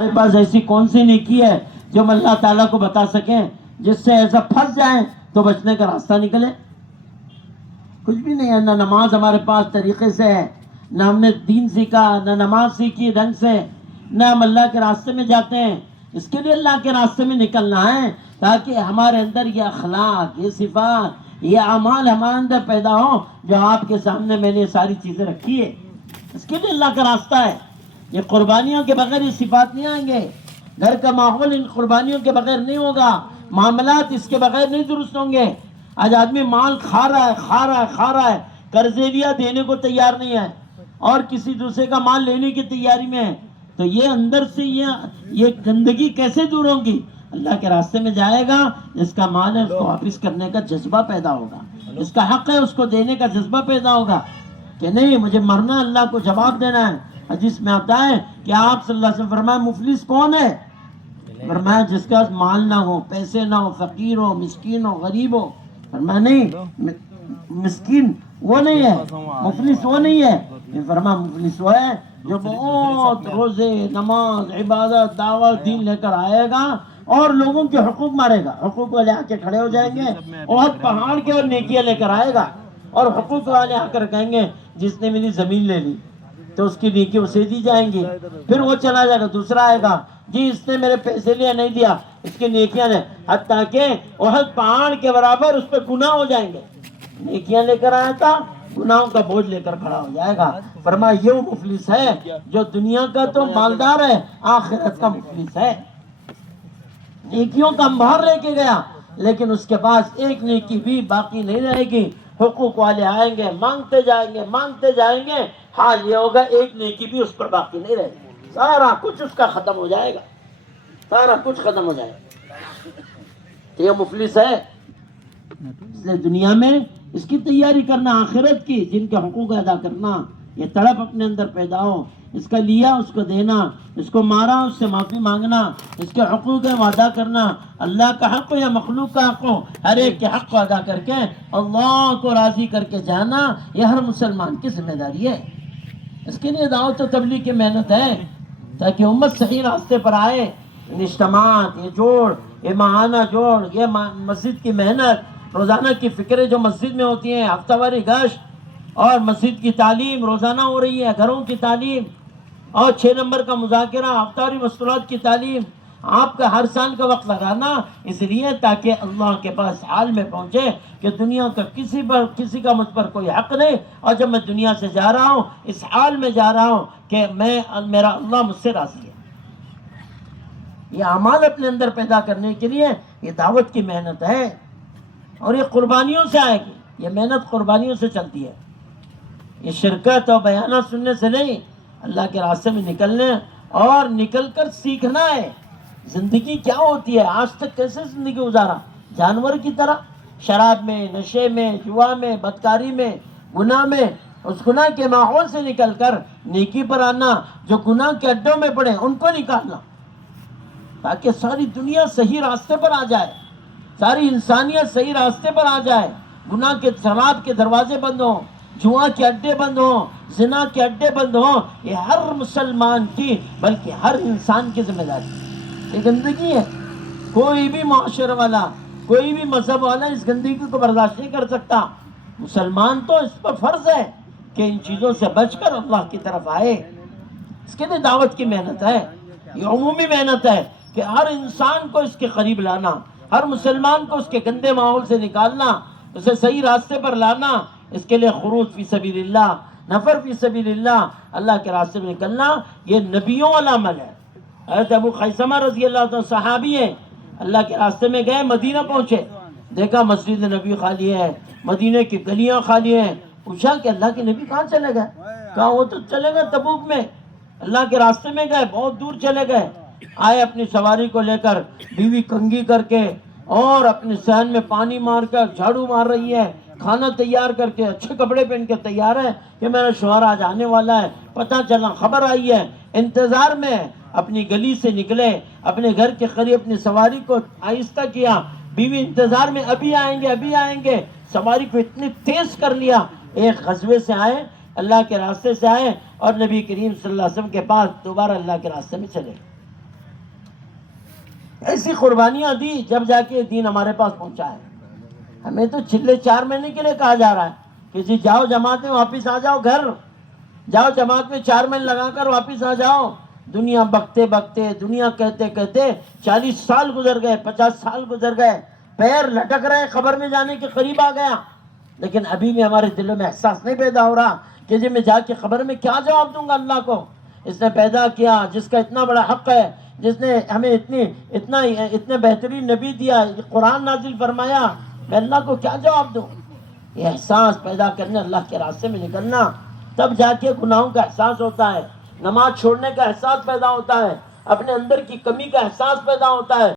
ہمارے پاس ایسی کون سی نیکی ہے جو ہم اللہ تعالیٰ کو بتا سکیں جس سے ایسا پھنس جائیں تو بچنے کا راستہ نکلے؟ کچھ بھی نہیں ہے. نہ نماز ہمارے پاس طریقے سے ہے، نہ ہم نے دین سیکھا، نہ نماز سیکھی ڈھنگ سے، نہ ہم اللہ کے راستے میں جاتے ہیں. اس کے لیے اللہ کے راستے میں نکلنا ہے تاکہ ہمارے اندر یہ اخلاق، یہ صفات، یہ اعمال ہمارے اندر پیدا ہو جو آپ کے سامنے میں نے یہ ساری چیزیں رکھی ہے. اس کے لیے اللہ کا راستہ ہے. یہ قربانیوں کے بغیر یہ صفات نہیں آئیں گے. گھر کا ماحول ان قربانیوں کے بغیر نہیں ہوگا. معاملات اس کے بغیر نہیں درست ہوں گے. آج آدمی مال کھا رہا ہے، قرضے لیا دینے کو تیار نہیں ہے اور کسی دوسرے کا مال لینے کی تیاری میں ہے. تو یہ اندر سے یہ گندگی کیسے دور ہوگی؟ اللہ کے راستے میں جائے گا، جس کا مال ہے اس کو واپس کرنے کا جذبہ پیدا ہوگا، اس کا حق ہے اس کو دینے کا جذبہ پیدا ہوگا کہ نہیں، مجھے مرنا اللہ کو جواب دینا ہے. حدیث میں آتا ہے کہ آپ صلی اللہ علیہ وسلم فرمایا مفلس کون ہے؟ فرمایا جس کا مال نہ ہو، پیسے نہ ہو، فقیر ہو، مسکین ہو، غریب ہو. فرمایا نہیں، مسکین وہ نہیں ہے، مفلس وہ نہیں ہے. فرمایا مفلس وہ ہے جو بہت روزے، نماز، عبادت، دعوت، دین لے کر آئے گا اور لوگوں کے حقوق مارے گا. حقوق والے آ کے کھڑے ہو جائیں گے اور پہاڑ کے اور نیکیاں لے کر آئے گا، اور حقوق والے آ کر کہیں گے جس نے میری زمین لے لی تو اس کی نیکی اسے دی جائیں گی. پھر وہ چلا جائے گا، دوسرا آئے گا، جی اس نے میرے پیسے لیا نہیں دیا، اس کی نیکیاں نے، حتیٰ کہ احد پہاڑ کے برابر اس پہ گناہ ہو جائیں گے. نیکیاں لے کر آیا تھا، گناہوں کا بوجھ لے کر کھڑا ہو جائے گا. فرمایا یہ وہ مفلس ہے جو دنیا کا تو مالدار ہے، آخرت کا مفلس ہے. نیکیوں کا انبار لے کے گیا لیکن اس کے پاس ایک نیکی بھی باقی نہیں رہے گی. حقوق والے آئیں گے، مانگتے جائیں گے، حال یہ ہوگا ایک نیکی بھی اس پر باقی نہیں رہے گی. سارا کچھ اس کا ختم ہو جائے گا، سارا کچھ ختم ہو جائے گا. تو یہ مفلس ہے. اس لیے دنیا میں اس کی تیاری کرنا، آخرت کی، جن کے حقوق ادا کرنا، یہ تڑپ اپنے اندر پیدا ہو، اس کا لیا اس کو دینا، اس کو مارا اس سے معافی مانگنا، اس کے حقوق ہے وہ ادا کرنا. اللہ کا حق ہو یا مخلوق کا حق ہو، ہر ایک کے حق کو ادا کر کے اللہ کو راضی کر کے جانا، یہ ہر مسلمان کی ذمہ داری ہے. اس کے لیے دعوت و تبلیغ کی محنت ہے تاکہ امت صحیح راستے پر آئے. اجتماعات، یہ جوڑ، یہ ماہانہ جوڑ، یہ مسجد کی محنت، روزانہ کی فکریں جو مسجد میں ہوتی ہیں، ہفتہ واری گشت اور مسجد کی تعلیم روزانہ ہو رہی ہے، گھروں کی تعلیم اور 6 نمبر کا مذاکرہ، ہفتہ واری مستورات کی تعلیم. آپ کا ہر سال کا وقت لگانا اس لیے تاکہ اللہ کے پاس حال میں پہنچے کہ دنیا کا کسی کا مجھ پر کوئی حق نہیں، اور جب میں دنیا سے جا رہا ہوں اس حال میں جا رہا ہوں کہ میرا اللہ مجھ سے راضی ہے. یہ اعمال اپنے اندر پیدا کرنے کے لیے یہ دعوت کی محنت ہے، اور یہ قربانیوں سے آئے گی. یہ محنت قربانیوں سے چلتی ہے. یہ شرکت اور بیانات سننے سے نہیں، اللہ کے راستے میں نکلنے اور نکل کر سیکھنا ہے. زندگی کیا ہوتی ہے، آج تک کیسے زندگی گزارا؟ جانور کی طرح، شراب میں، نشے میں، جوا میں، بدکاری میں، گناہ میں. اس گناہ کے ماحول سے نکل کر نیکی پر آنا. جو گناہ کے اڈوں میں پڑے ان کو نکالنا تاکہ ساری دنیا صحیح راستے پر آ جائے، ساری انسانیت صحیح راستے پر آ جائے. گناہ کے شراب کے دروازے بند ہوں، جوا کے اڈے بند ہوں، زنا کے اڈے بند ہوں. یہ ہر مسلمان کی بلکہ ہر انسان کی ذمہ داری ہے. یہ گندگی ہے. کوئی بھی معاشرہ والا، کوئی بھی مذہب والا اس گندگی کو برداشت نہیں کر سکتا. مسلمان تو اس پر فرض ہے کہ ان چیزوں سے بچ کر اللہ کی طرف آئے. اس کے لیے دعوت کی محنت ہے، یہ عمومی محنت ہے کہ ہر انسان کو اس کے قریب لانا، ہر مسلمان کو اس کے گندے ماحول سے نکالنا، اسے صحیح راستے پر لانا. اس کے لیے خروج فی سبیل اللہ، نفر فی سبیل اللہ، اللہ کے راستے میں نکلنا، یہ نبیوں والا عمل ہے. حضرت ابو خیثمہ رضی اللہ عنہ صحابی ہیں، اللہ کے راستے میں گئے، مدینہ پہنچے، دیکھا مسجد نبی خالی ہے، مدینہ کی گلیاں خالی ہیں. پوچھا کہ اللہ کے نبی کہاں چلے گئے؟ کہا وہ تو چلے گئے تبوک میں. اللہ کے راستے میں گئے، بہت دور چلے گئے. آئے اپنی سواری کو لے کر، بیوی کنگھی کر کے اور اپنے صحن میں پانی مار کر جھاڑو مار رہی ہے، کھانا تیار کر کے اچھے کپڑے پہن کے تیار ہے کہ میرا شوہر آج آنے والا ہے. پتہ چلا، خبر آئی ہے، انتظار میں اپنی گلی سے نکلے، اپنے گھر کے قریب اپنی سواری کو آہستہ کیا. بیوی انتظار میں، ابھی آئیں گے. سواری کو اتنی تیز کر لیا، ایک غزوے سے آئے، اللہ کے راستے سے آئے اور نبی کریم صلی اللہ علیہ وسلم کے پاس دوبارہ اللہ کے راستے میں چلے. ایسی قربانیاں دی جب جا کے دین ہمارے پاس پہنچا ہے. ہمیں تو چلے 4 مہینے کے لیے کہا جا رہا ہے کہ جی جاؤ جماعت میں واپس آ جاؤ گھر, جاؤ جماعت میں 4 مہینے لگا کر واپس آ جاؤ. دنیا بکتے بکتے, دنیا کہتے کہتے 40 سال گزر گئے, 50 سال گزر گئے, پیر لٹک رہے, قبر میں جانے کے قریب آ گیا, لیکن ابھی بھی ہمارے دلوں میں احساس نہیں پیدا ہو رہا کہ جی میں جا کے قبر میں کیا جواب دوں گا اللہ کو. اس نے پیدا کیا, جس کا اتنا بڑا حق ہے, جس نے ہمیں اتنے بہترین نبی دیا, قرآن نازل فرمایا, میں اللہ کو کیا جواب دوں. یہ احساس پیدا کرنے, اللہ کے راستے میں نکلنا, تب جا کے گناہوں کا احساس ہوتا ہے, نماز چھوڑنے کا احساس پیدا ہوتا ہے, اپنے اندر کی کمی کا احساس پیدا ہوتا ہے.